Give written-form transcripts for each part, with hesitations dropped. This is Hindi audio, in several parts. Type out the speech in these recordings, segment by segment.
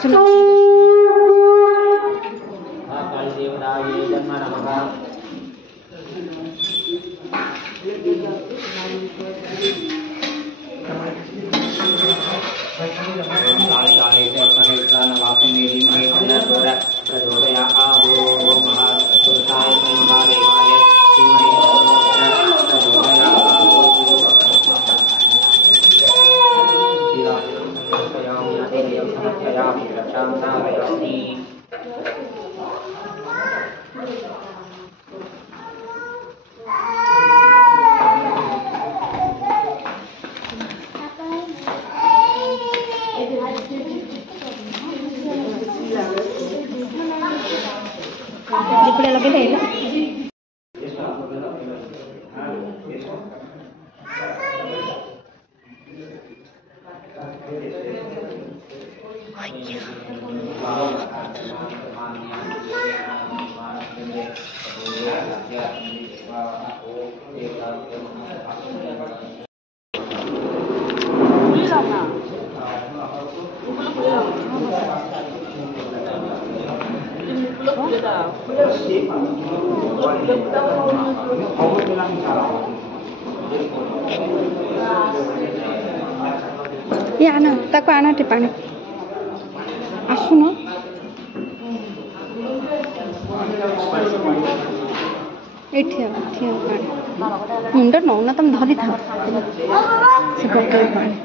सुनो ఇప్పుడు ఎలా లేదు ये आना ताको आना टिपाने आसुनो एठिया एठिया पानी मुंड नौना तुम धरी था से पकड़ पानी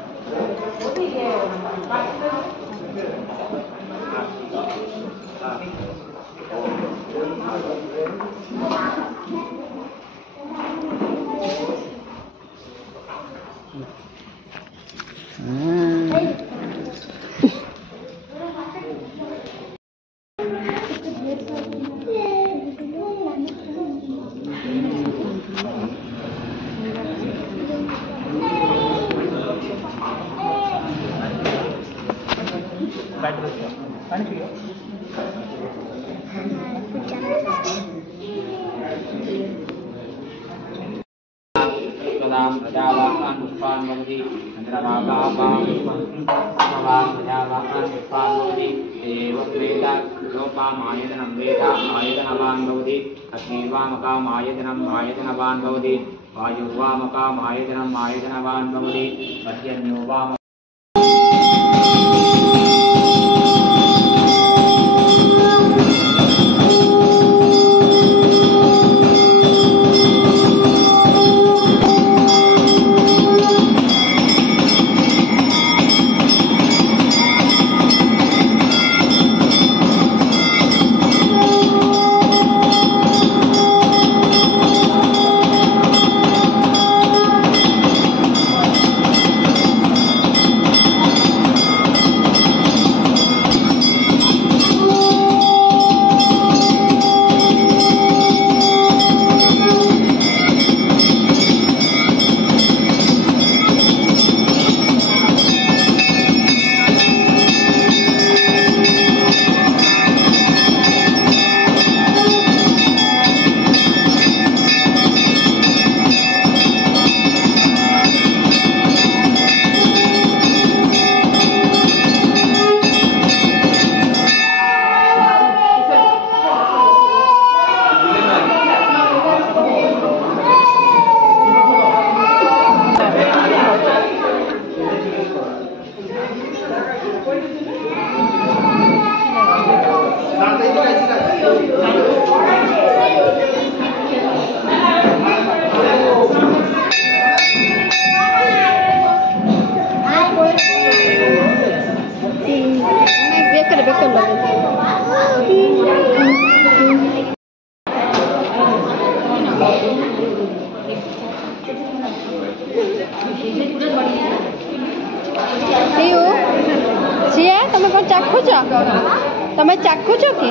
તમે ચાખો છો કે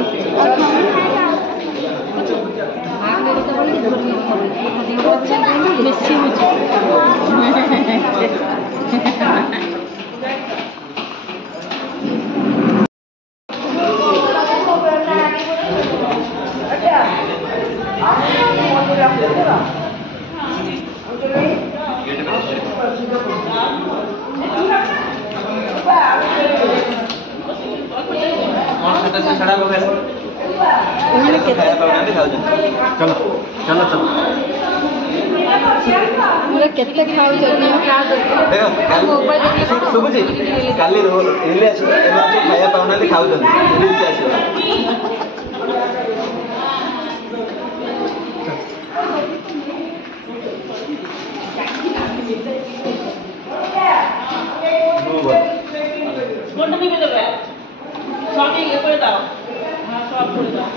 से छड़ा हो गया उन्होंने खाया पाउना खाऊ चलो चलो चलो मोर केते खाऊ जनी देखो सुबुजी काली रिले आस खाया पाउना खाऊ रिल आस কোনটা নিবে দেবে সবই ইয়ে করে দাও হ্যাঁ সব করে দাও